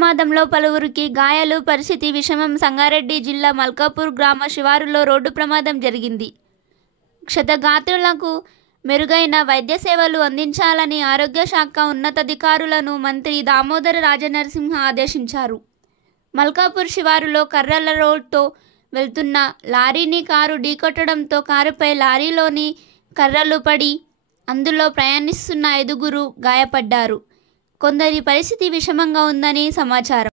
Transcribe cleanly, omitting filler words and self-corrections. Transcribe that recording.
ప్రమాదంలో పలువురికి గాయాలు. పరిస్థితి విషమం. సంగారెడ్డి జిల్లా మల్కాపూర్ గ్రామ శివారులో రోడ్డు ప్రమాదం జరిగింది. క్షతగాత్రులకు మెరుగైన వైద్య సేవలు అందించాలని ఆరోగ్య శాఖ ఉన్నతాధికారులను మంత్రి దామోదర రాజనరసింహ ఆదేశించారు. మల్కాపూర్ శివారులో కర్రల రోడ్తో వెళ్తున్న లారీని కారు ఢీకొట్టడంతో కారుపై లారీలోని కర్రలు పడి అందులో ప్రయాణిస్తున్న 5గురు గాయపడ్డారు. కొందరి పరిస్థితి విషమంగా ఉందని సమాచారం.